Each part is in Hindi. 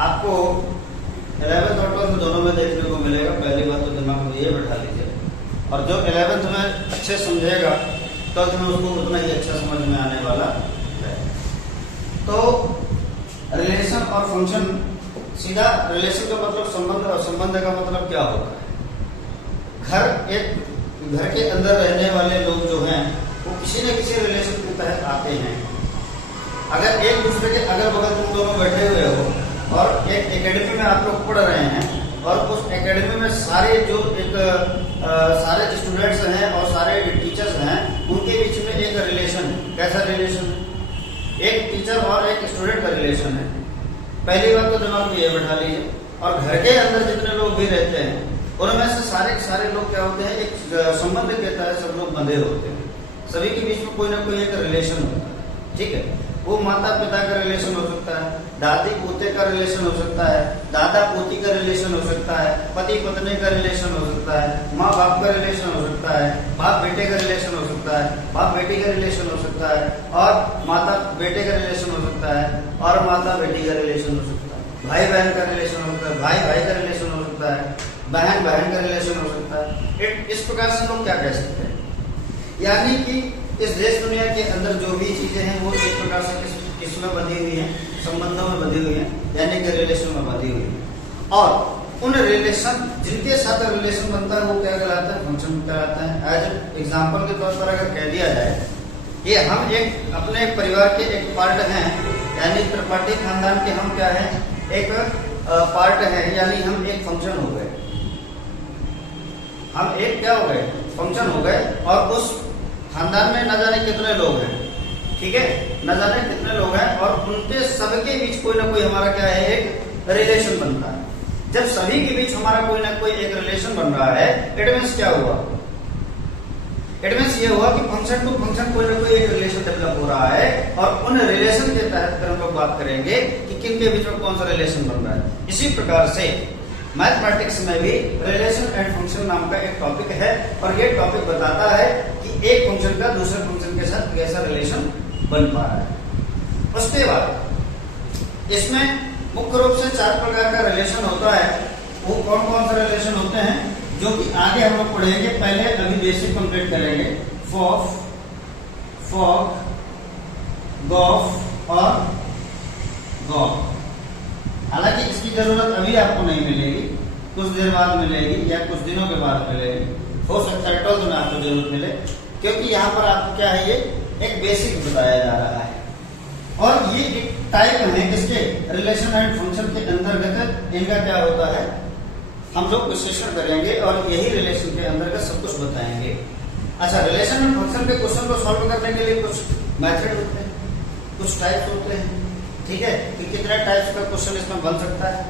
आपको 11th और 12th दोनों में देखने को मिलेगा। पहली बात तो दिमाग में ये बैठा लीजिए, और जो 11th में अच्छे समझेगा 12th में उसको उतना ही अच्छा समझ में आने वाला है। तो रिलेशन और फंक्शन, सीधा रिलेशन का मतलब संबंध, और संबंध का मतलब क्या होता है। घर के अंदर रहने वाले लोग जो हैं वो किसी न किसी रिलेशन के तहत आते हैं। अगर एक दूसरे के अगल बगल तुम दोनों बैठे हुए हो और एक एकेडमी में आप लोग पढ़ रहे हैं, और उस एकेडमी में सारे जो सारे स्टूडेंट्स हैं और सारे टीचर्स हैं, उनके बीच में एक रिलेशन, कैसा रिलेशन, एक टीचर और एक स्टूडेंट का रिलेशन है। पहली बात तो दिमाग में ये बैठा लीजिए। और घर के अंदर जितने लोग भी रहते हैं उनमें से सारे के सारे लोग क्या होते हैं, एक संबंध के तहत सब लोग बंधे होते हैं। सभी के बीच में कोई ना कोई एक रिलेशन होता है, ठीक है। वो माता पिता का रिलेशन हो सकता है, दादी पोते का रिलेशन हो सकता है, दादा पोती का रिलेशन हो सकता है, पति पत्नी का रिलेशन हो सकता है, माँ बाप का रिलेशन हो सकता है, बाप बेटे का रिलेशन हो सकता है, बाप बेटी का रिलेशन हो सकता है, और माता बेटे का रिलेशन हो सकता है, और माता बेटी का रिलेशन हो सकता है, भाई बहन का रिलेशन हो सकता है, भाई भाई का रिलेशन हो सकता है, बहन बहन का रिलेशन हो सकता है। इस प्रकार से लोग क्या कह सकते हैं, यानी कि इस देश दुनिया के अंदर जो भी चीजें हैं वो एक प्रकार से किसमें बंधी हुई हैं, संबंधों में बंधी हुई हैं, यानी कि रिलेशन में बंधी हुई है। और उन रिलेशन जिनके साथ रिलेशन बनता है वो क्या कहलाता है, फंक्शन कहलाता है। एज एग्जाम्पल के तौर पर अगर कह दिया जाए कि हम एक अपने परिवार के एक पार्ट हैं, यानी त्रिपाठी खानदान के हम क्या है, एक पार्ट है, यानी हम एक फंक्शन हो गए, हम एक क्या हो गए, फंक्शन हो गए। और उस खानदान में न जाने कितने लोग हैं, ठीक है, न जाने कितने लोग हैं, और उनके सबके बीच कोई ना कोई हमारा क्या है, एक रिलेशन बनता है। जब सभी के बीच हमारा कोई ना कोई एक रिलेशन बन रहा है, इट मींस क्या हुआ, इट मींस ये हुआ कि फंक्शन टू फंक्शन कोई ना कोई एक रिलेशन डेवलप हो रहा है। और उन रिलेशन के तहत हम लोग बात करेंगे कि किन के बीच में कौन सा रिलेशन बन रहा है। इसी प्रकार से मैथमेटिक्स में भी रिलेशन एंड फंक्शन नाम का एक टॉपिक है, और ये टॉपिक बताता है कि एक फंक्शन का दूसरे फंक्शन के साथ कैसा रिलेशन बन पा रहा है। उसके बाद इसमें मुख्य रूप से 4 प्रकार का रिलेशन होता है। वो कौन कौन से रिलेशन होते हैं, जो कि आगे हम लोग पढ़ेंगे। पहले अभी बेसिक कंप्लीट करेंगे, फॉफ, फॉक, गॉफ और गॉफ। हालांकि इसकी जरूरत अभी आपको नहीं मिलेगी, कुछ देर बाद मिलेगी या कुछ दिनों के बाद मिलेगी। हो सकता है 12th में आपको जरूरत मिले, क्योंकि यहाँ पर आपको क्या है, ये एक बेसिक बताया जा रहा है। और ये एक टाइप है किसके, रिलेशन एंड फंक्शन के अंतर्गत इनका क्या होता है, हम लोग विश्लेषण करेंगे और यही रिलेशन के अंतर्गत सब कुछ बताएंगे। अच्छा, रिलेशन एंड फंक्शन के क्वेश्चन को सॉल्व करने के लिए कुछ मेथड होते हैं, कुछ टाइप होते हैं, ठीक है, कि कितने टाइप्स का क्वेश्चन इसमें बन सकता है।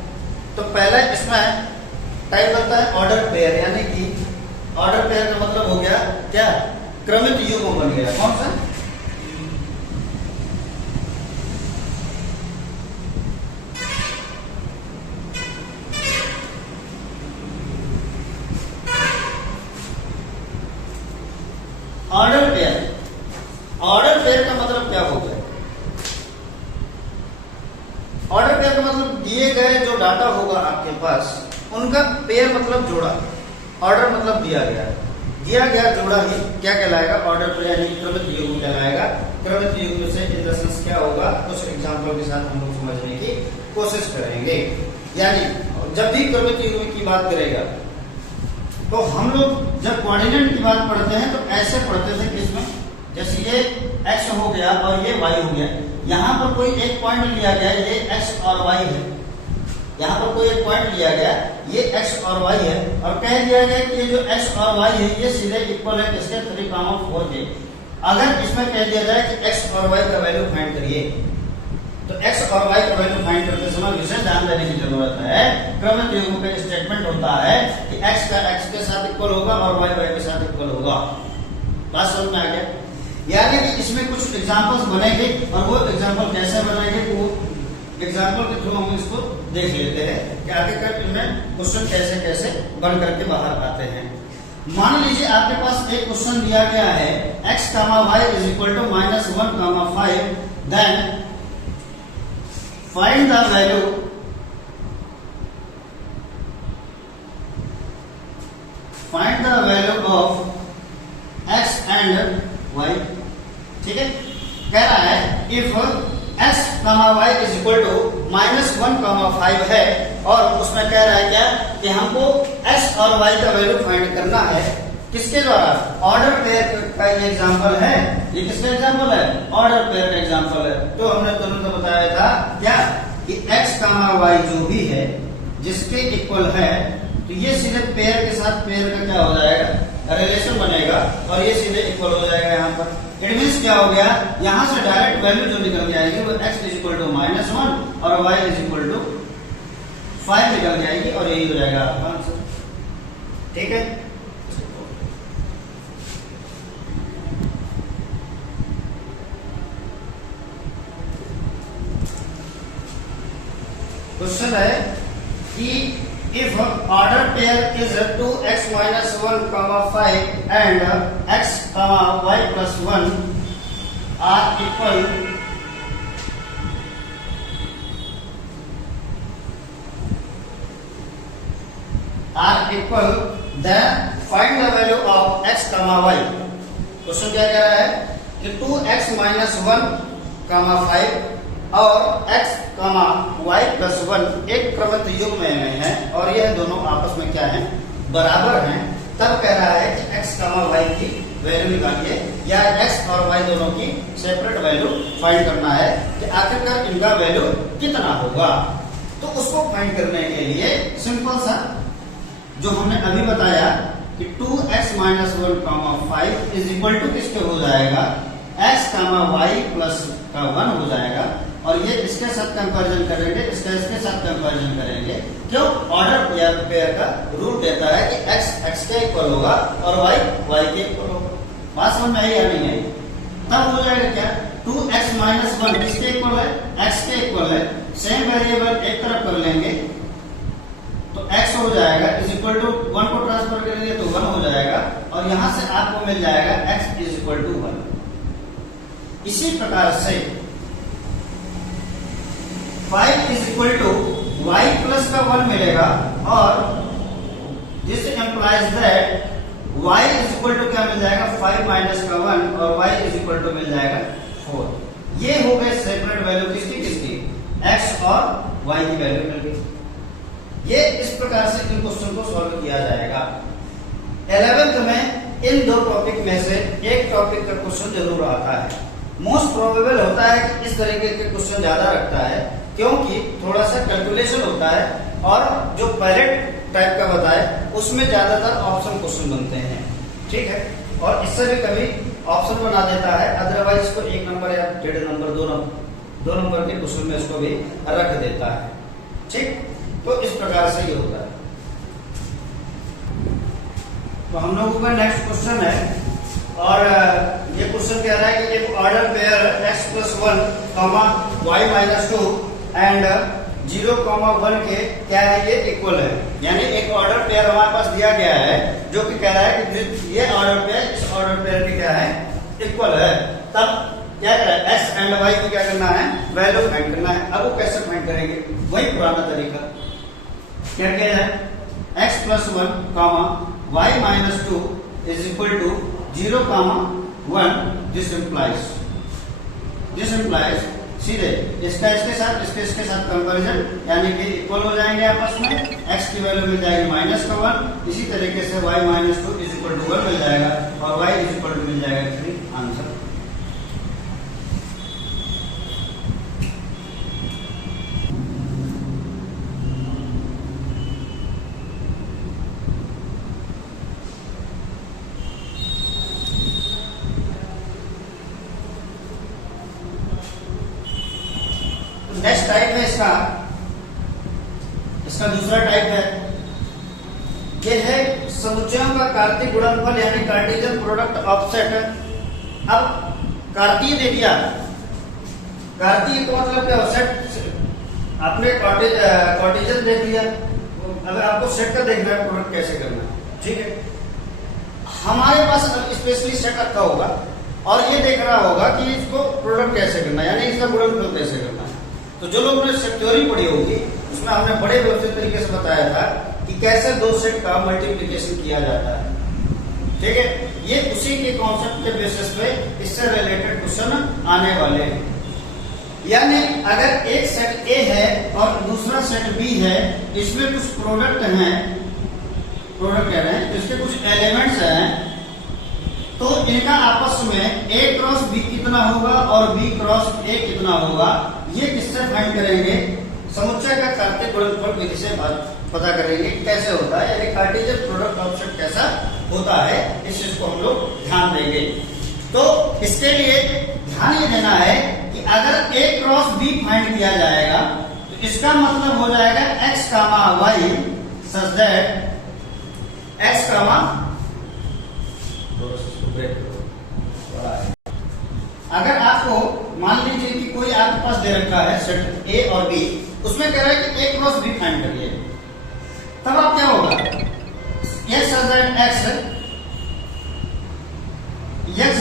तो पहले इसमें टाइप बनता है ऑर्डर पेयर, यानी कि ऑर्डर पेयर का मतलब हो गया क्या, क्रमित युग्म बन गया। कौन सा, ऑर्डर पेयर। ऑर्डर पेयर का मतलब क्या होता है, ऑर्डर पेयर का मतलब दिए गए जो डाटा होगा आपके पास, उनका पेयर मतलब जोड़ा, ऑर्डर मतलब दिया गया जोड़ा ही क्या कहलाएगा, ऑर्डर पेयर यानी क्रमित युग्म कहलाएगा। क्रमित युग्म से इन द सेंस क्या होगा, कुछ एग्जांपल के साथ हम लोग समझने की कोशिश करेंगे। यानी जब भी क्रमित युग्म की बात करेगा तो हम लोग जब कोऑर्डिनेट की बात पढ़ते हैं तो ऐसे पढ़ते थे कि इसमें जैसे ये x हो गया और ये y हो गया, यहाँ पर कोई एक पॉइंट लिया गया, ये x और y है, यहाँ पर कोई एक पॉइंट लिया गया, ये x और y है, और कह दिया गया कि ये जो x और y है ये सीधे इक्वल है किसके, 3, 4 के। अगर इसमें कह दिया जाए कि x और y का वैल्यू फाइंड करिए, तो x और y का वैल्यू फाइंड करते समय विशेष ध्यान देने की जरूरत है। क्रमित युग्म का स्टेटमेंट होता है कि x का x के साथ इक्वल होगा और y y के साथ इक्वल होगा। बात समझ में आ गया, यानी कि इसमें कुछ एग्जांपल्स बनेंगे, और वो एग्जांपल कैसे बनेंगे वो एग्जांपल के थ्रू हम इसको देख लेते हैं कि आखिरकार इनमें क्वेश्चन कैसे कैसे बन करके बाहर आते हैं। मान लीजिए आपके पास एक क्वेश्चन दिया गया है x, y is equal to -1, 5, then find the value -1,5 है और उसमें कह रहा है क्या कि हमको x और y का वैल्यू फाइंड करना है किसके द्वारा, ऑर्डर पेयर का ये एग्जांपल है। ये किसका एग्जांपल है, ऑर्डर पेयर का एग्जांपल है। तो हमने तुरंत बताया था क्या कि x, y जो भी है जिसके इक्वल है तो ये सीधे पेयर के साथ पेयर का क्या हो जाएगा, रिलेशन बनेगा और ये सीधे इक्वल हो जाएगा। यहाँ पर इट मींस क्या हो गया, यहाँ से डायरेक्ट वैल्यू जो निकल के आएगी वो x इज इक्वल टू -1 और y इज इक्वल टू 5 निकल के आएगी और यही हो जाएगा आपका आंसर। ठीक है, क्वेश्चन है कि if order pair is 2x minus 1 comma 5 and x comma y plus 1 are equal then find the value of x comma y। Question क्या कह रहा है कि 2x minus 1 comma 5 और x कमा y प्लस 1 एक क्रमित युग्म में है और यह दोनों आपस में क्या है, बराबर हैं। तब कह रहा है कि x कमा y की वैल्यू निकालिए या x और y दोनों की सेपरेट वैल्यू फाइंड करना है कि आखिरकार इनका वैल्यू कितना होगा। तो उसको फाइंड करने के लिए सिंपल सा जो हमने अभी बताया कि 2x minus 1 comma 5 is equal to किसके हो जाएगा, x कामा y प्लस का 1 हो जाएगा और ये इसके साथ कंपैरिजन करेंगे, इसके साथ कंपैरिजन करेंगे। क्यों, ऑर्डर पेयर का रूल देता है कि x x के इक्वल होगा और y y के इक्वल होगा। बात समझ में आई या नहीं है? तब हो जाएगा क्या, 2x माइनस 1 किसके इक्वल है, x के इक्वल है। सेम वेरिएबल एक तरफ कर लेंगे तो x हो जाएगा इज इक्वल टू 1 को ट्रांसफर करेंगे तो 1 हो जाएगा और यहां से आपको मिल जाएगा x इज इक्वल टू 1। इसी प्रकार से 5 is equal to y plus का 1 मिलेगा और this implies that y is equal to क्या मिल जाएगा, 5 माइनस का 1 और y इज इक्वल टू मिल जाएगा 4। ये हो गए सेपरेट वैल्यू किसकी किसकी, x और y की वैल्यू मिल गई। ये इस प्रकार से इन क्वेश्चन को सॉल्व किया जाएगा। 11th में इन दो टॉपिक में से एक टॉपिक का क्वेश्चन जरूर आता है। मोस्ट प्रोबेबल होता है कि इस तरीके के क्वेश्चन ज्यादा रखता है क्योंकि थोड़ा सा कैलकुलेशन होता है और जो पायलट टाइप का बताए उसमें ज्यादातर ऑप्शन क्वेश्चन बनते हैं। ठीक है, और इससे भी कभी ऑप्शन बना देता है, अदरवाइज इसको 1 नंबर या 1.5 नंबर 2 नंबर के क्वेश्चन में इसको भी रख देता है। ठीक, तो इस प्रकार से ये होता है। तो हम लोगों का नेक्स्ट क्वेश्चन है और ये क्वेश्चन कह रहा है कि एक order pair x plus 1 comma y minus 2 and 0,1 के क्या है, ये इक्वल है। यानी एक ऑर्डर पेयर हमारे पास दिया गया है जो कि कह रहा है कि ये ऑर्डर पेयर इस ऑर्डर पेयर के क्या है, इक्वल है। तब क्या करें, x एंड y को क्या करना है, वैल्यू फाइंड करना है। अब वो कैसे फाइंड करेंगे, वही पुराना तरीका। क्या कह रहा है, x plus 1 comma y minus 2 is equal to 0,1। This implies सीधे इसके साथ कंपैरिजन यानी कि इक्वल हो जाएंगे आपस में। x की वैल्यू मिल जाएगी -1, इसी तरीके से y minus 2 is equal to 1 मिल जाएगा और y इज इक्वल टू मिल जाएगा 3। आंसर नेक्स्ट टाइप है इसका दूसरा टाइप है, ये है समुच्चयों का कार्तीय गुणनफल यानी कार्टेशियन प्रोडक्ट ऑफ सेट। अब कार्तीय दे दिया, कार्तीय का मतलब क्या हो, सेट आपने कार्टेशियन देख लिया, अगर आपको सेट का देखना है प्रोडक्ट कैसे करना है। ठीक है, हमारे पास स्पेशली सेट रखा होगा और ये देख रहा होगा कि इसको प्रोडक्ट कैसे करना है, यानी इसका गुणनफल कैसे करना है। तो जो लोगों ने सेट थ्योरी पढ़ी होगी उसमें हमने बड़े व्यवस्थित तरीके से बताया था कि कैसे दो सेट का मल्टीप्लिकेशन किया जाता है। ठीक है, ये उसी के कॉन्सेप्ट के बेसिस पे इससे रिलेटेड क्वेश्चन आने वाले हैं। यानी अगर एक सेट ए है और दूसरा सेट बी है, इसमें कुछ प्रोडक्ट हैं, प्रोडक्ट कह रहे हैं, इसके कुछ एलिमेंट्स हैं, तो इनका आपस में ए क्रॉस बी कितना होगा और बी क्रॉस ए कितना होगा, ये किससे फाइंड करेंगे? समुच्चय का कार्तीय गुणनफल विधि से पता करेंगे कैसे होता है, यानी कार्टेशियन प्रोडक्ट ऑफ सेट कैसा होता है, इस चीज को हम लोग ध्यान देंगे। तो इसके लिए ध्यान ये देना है कि अगर ए क्रॉस बी फाइंड किया जाएगा तो इसका मतलब हो जाएगा x comma y such that x comma, अगर आपको मान लीजिए कि कोई आपके पास दे रखा है सेट ए और बी, उसमें कह रहा है कि ए क्रॉस बी फाइंड करिए, तब आप क्या होगा, x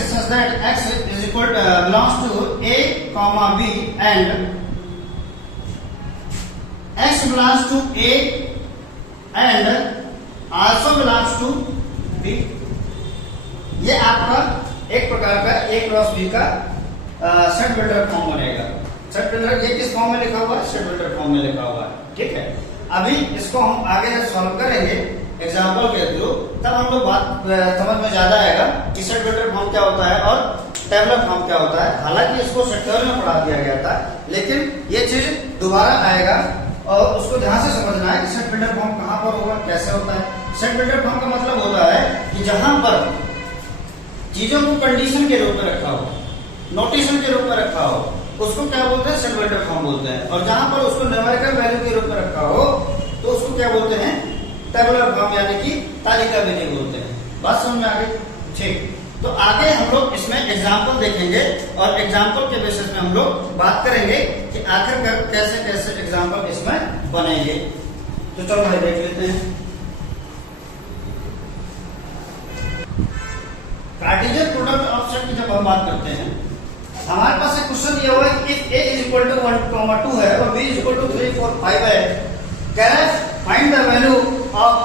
such that x is equal to belongs to a comma b and x belongs to a and also belongs to b। ये आपका एक प्रकार का a क्रॉस b का सेट बिल्डर फॉर्म बनेगा। सेट बिल्डर ये किस फॉर्म में लिखा हुआ है? सेट बिल्डर फॉर्म में लिखा हुआ है, ठीक है। अभी इसको हम आगे जब सॉल्व करेंगे एग्जाम्पल के थ्रू, तब हम लोग बात समझ में ज्यादा आएगा कि सेट बिल्डर फॉर्म क्या होता है और टेबलर फॉर्म क्या होता है। हालांकि इसको सेट थ्योरी में पढ़ा दिया गया था, लेकिन ये चीज दोबारा आएगा और उसको ध्यान से समझना है कि सेट बिल्डर फॉर्म कहाँ पर होगा, कैसे होता है। सेट बिल्डर फॉर्म का मतलब होता है कि जहां पर चीजों को कंडीशन के रूप में रखा हो, नोटेशन के रूप में रखा हो, उसको क्या बोलते हैं? सेट बिल्डर फॉर्म बोलते हैं। और जहां पर उसको न्यूमेरिकल वैल्यू के रूप में रखा हो तो उसको क्या बोलते हैं? टेबुलर फॉर्म, यानी कि तालिका विधि बोलते हैं। बात समझ में आ गई? ठीक। तो आगे हम लोग इसमें एग्जाम्पल देखेंगे और एग्जाम्पल के बेसिस पे हम लोग बात करेंगे कि आखिरकार कैसे कैसे एग्जाम्पल इसमें बनेंगे। तो चलो भाई देख लेते हैं। कार्टेशियन प्रोडक्ट ऑफ सेट की जब हम बात करते हैं, हमारे पास एक क्वेश्चन दिया हुआ है कि if a is equal to 1, 2 है और b is equal to 3, 4, 5 है, कह रहा है find the value of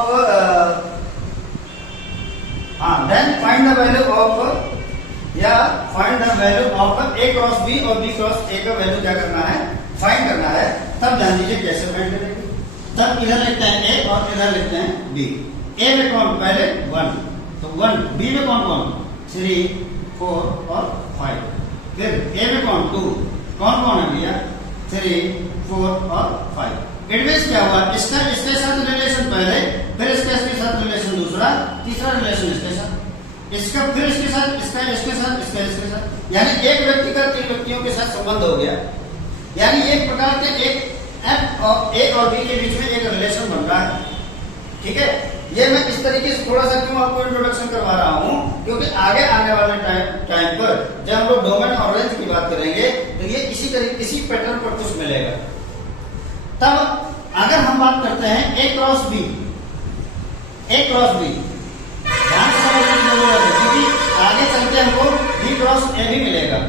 then find the value of या find the value of a cross b और b क्रॉस a का वैल्यू क्या करना है? फाइंड करना है। तब जान लीजिए कैसे फाइंड करेंगे। तब इधर लिखते हैं a और इधर लिखते हैं b। a में कौन? पहले 1, तो 1, b में कौन कौन? 3, 4 और 5। फिर a में कौन? 2, कौन कौन है भैया? 3, 4 और 5। इट मींस क्या हुआ? इसका इसके साथ रिलेशन पहले, फिर इसके साथ रिलेशन दूसरा, तीसरा रिलेशन इसके साथ, इसका फिर इसके साथ, इसका इसके साथ, इसका इसके साथ, यानी एक व्यक्ति का 3 व्यक्तियों के साथ संबंध हो गया। यानी एक प्रकार के एक f और a और b के बीच में एक रिलेशन बन रहा है, ठीक है। ये मैं इस तरीके से थोड़ा सा क्यों आपको इंट्रोडक्शन करवा रहा हूं, क्योंकि आगे आने वाले टाइम पर जब हम लोग डोमेन और रेंज की बात करेंगे तो ये इसी तरीके, इसी पैटर्न पर कुछ मिलेगा। तब अगर हम बात करते हैं a क्रॉस b, ध्यान से समझने की जरूरत है, क्योंकि आगे चल के हमको b क्रॉस a भी मिलेगा।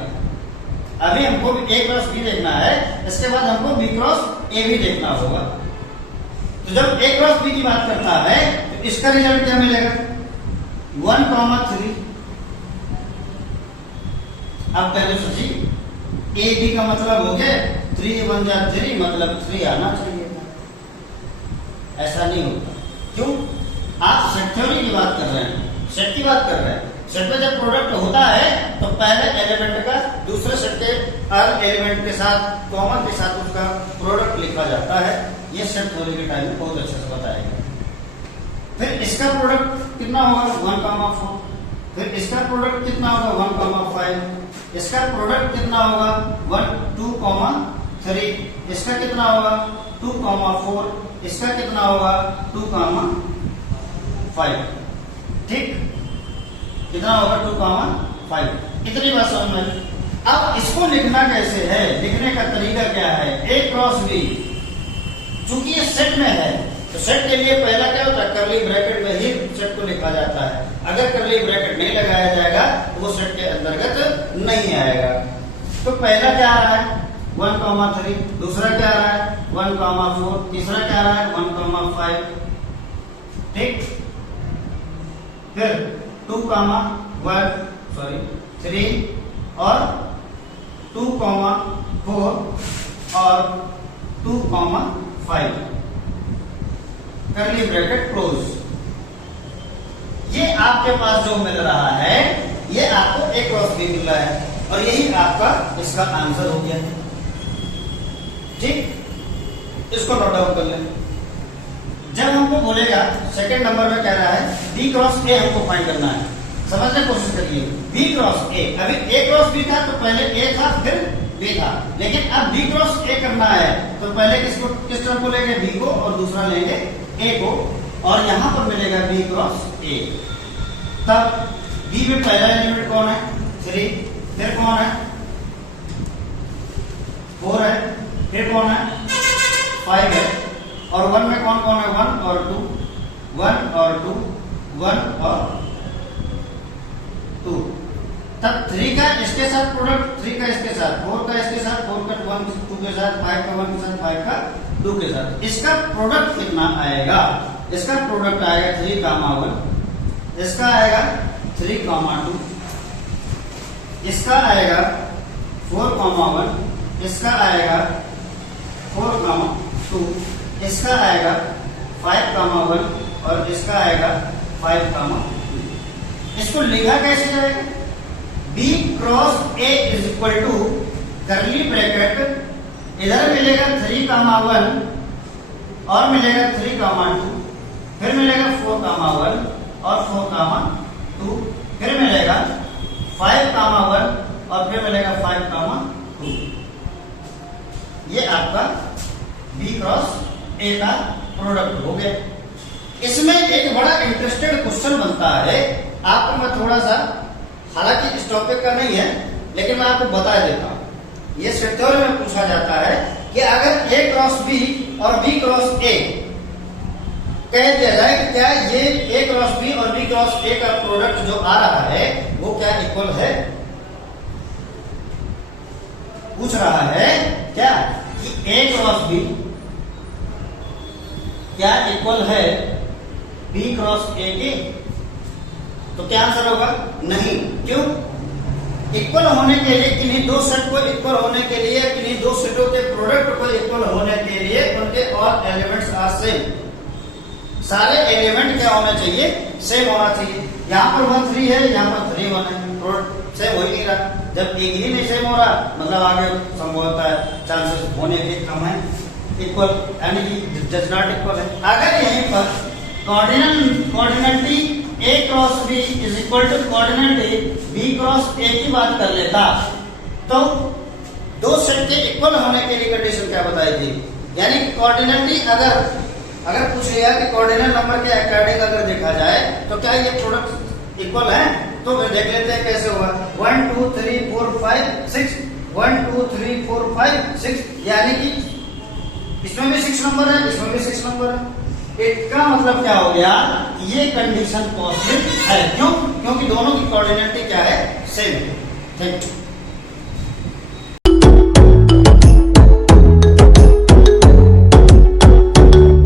अभी हमको a क्रॉस b देखना है, इसके बाद हमको b क्रॉस a भी देखना होगा। तो जब a क्रॉस b की बात करता है तो इसका रिजल्ट क्या मिलेगा? 1, 3। अब पहले सोचिए, a b का मतलब हो गया 3 1 जा 3, मतलब 3 आना चाहिए था। ऐसा नहीं होता। क्यों? आप सेट थ्योरी की बात कर रहे हैं, सेट की बात कर रहे हैं। सेट में जब प्रोडक्ट होता है तो पहले एलिमेंट का दूसरे सेट के हर एलिमेंट के साथ, कॉमन के साथ उसका प्रोडक्ट लिखा जाता है। ये सेट थ्योरी के टाइम में बहुत अच्छे से बताएगा। फिर इसका प्रोडक्ट कितना होगा? 1, 4। फिर इसका प्रोडक्ट कितना होगा? 1, 5। इसका प्रोडक्ट कितना होगा? 1, 2, 3। इसका कितना होगा? 2, 4। इसका कितना होगा? 2, 5। ठीक, कितना होगा? 2, 5। इतनी बात समझ में। अब इसको लिखना कैसे है? लिखने का तरीका क्या है? a क्रॉस b, चूंकि ये सेट में है तो सेट के लिए पहला क्या होता है? कर्ली ब्रैकेट में ही सेट को लिखा जाता है। अगर कर्ली ब्रैकेट नहीं लगाया जाएगा तो वो सेट के अंतर्गत नहीं आएगा। तो पहला क्या आ रहा है? 1, 3। दूसरा क्या आ रहा है? 1, 4। तीसरा क्या आ रहा है? 1, 5। ठीक, फिर 2, 3 और 2, 4 और 2, 5 कर्ली ब्रैकेट क्लोज। ये आपके पास जो मिल रहा है ये आपको A क्रॉस B मिल रहा है और यही आपका इसका आंसर हो गया। ठीक, इसको नोट डाउन कर लें। जब हमको बोलेगा सेकंड नंबर में कह रहा है B क्रॉस A हमको फाइंड करना है, समझने की कोशिश करिए। B क्रॉस A, अभी A क्रॉस B था तो पहले A था फिर B था, लेकिन अब B क्रॉस A करना है तो पहले किस टर्म को लेंगे B को और दूसरा लेंगे A को, और यहां पर मिलेगा B क्रॉस A। तब B में पहला एलिमेंट कौन है? 3, फिर कौन है? 4 है, फिर कौन है? 5 है, और 1 में कौन कौन है? 1 और 2, 1 और 2, 1 और 2। तब 3 का इसके साथ प्रोडक्ट, 3 का इसके साथ, 4 का इसके साथ, 4 का 1 2 के साथ, 5 का 1 के साथ, 5 का 2 के साथ। इसका प्रोडक्ट कितना आएगा? इसका प्रोडक्ट आएगा 3, 1, इसका आएगा 3, 2, इसका आएगा 4, 1, इसका आएगा 4, 2, इसका आएगा 5, 1 और इसका आएगा 5, 2। इसको लिखा कैसे जाएगा? B cross A is equal to curly bracket, इधर मिलेगा 3, 1 और मिलेगा 3, 2, फिर मिलेगा 4, 1 और 4, 2, फिर मिलेगा 5, 1 और फिर मिलेगा 5, 2। ये आपका B क्रॉस A का प्रोडक्ट हो गया। इसमें एक बड़ा इंटरेस्टेड क्वेश्चन बनता है, आपको मैं थोड़ा सा, हालांकि इस टॉपिक का नहीं है लेकिन मैं आपको बता देता हूं। ये सेक्टर में पूछा जाता है कि अगर A क्रॉस B और B क्रॉस A कह दिया जाए कि क्या ये A क्रॉस B और B क्रॉस A का प्रोडक्ट जो आ रहा है वो क्या इक्वल है? पूछ रहा है क्या कि A क्रॉस B क्या इक्वल है B क्रॉस A के? तो क्या आंसर होगा? नहीं। क्यों? इक्वल होने के लिए, किन्हीं दो सेट को इक्वल होने के लिए, किन्हीं दो सेटों के प्रोडक्ट को इक्वल होने के लिए उनके ऑल एलिमेंट्स आर सेम। सारे एलिमेंट क्या होना चाहिए? सेम होना चाहिए। यहाँ पर 1 3 है, यहाँ पर 3 1 है, प्रोडक्ट सेम हो ही नहीं रहा। जब एक ही नहीं सेम हो रहा मतलब आगे संभवतः चांसेस होने के कम है, इक्वल यानी कि डज नॉट इक्वल है। अगर यहीं पर coordinate A cross B is equal to coordinate B cross A की बात कर लेता तो दो सेट के इक्वल होने के लिए कंडीशन क्या बताई थी? यानी कोऑर्डिनेटी अगर पूछ लिया कि कोऑर्डिनेट नंबर के अकॉर्डिंग अगर देखा जाए तो क्या ये प्रोडक्ट इक्वल है? तो फिर देख लेते हैं कैसे होगा। 1 2 3 4 5 6, 1 2 3 4 5 6, यानी कि इसमें भी 6 नंबर है, इसमें भी 6 नंबर है। इसका मतलब क्या हो गया? ये कंडीशन पॉसिबल है। क्यों? क्योंकि दोनों की कोऑर्डिनेट क्या है? सेम है। Thank you.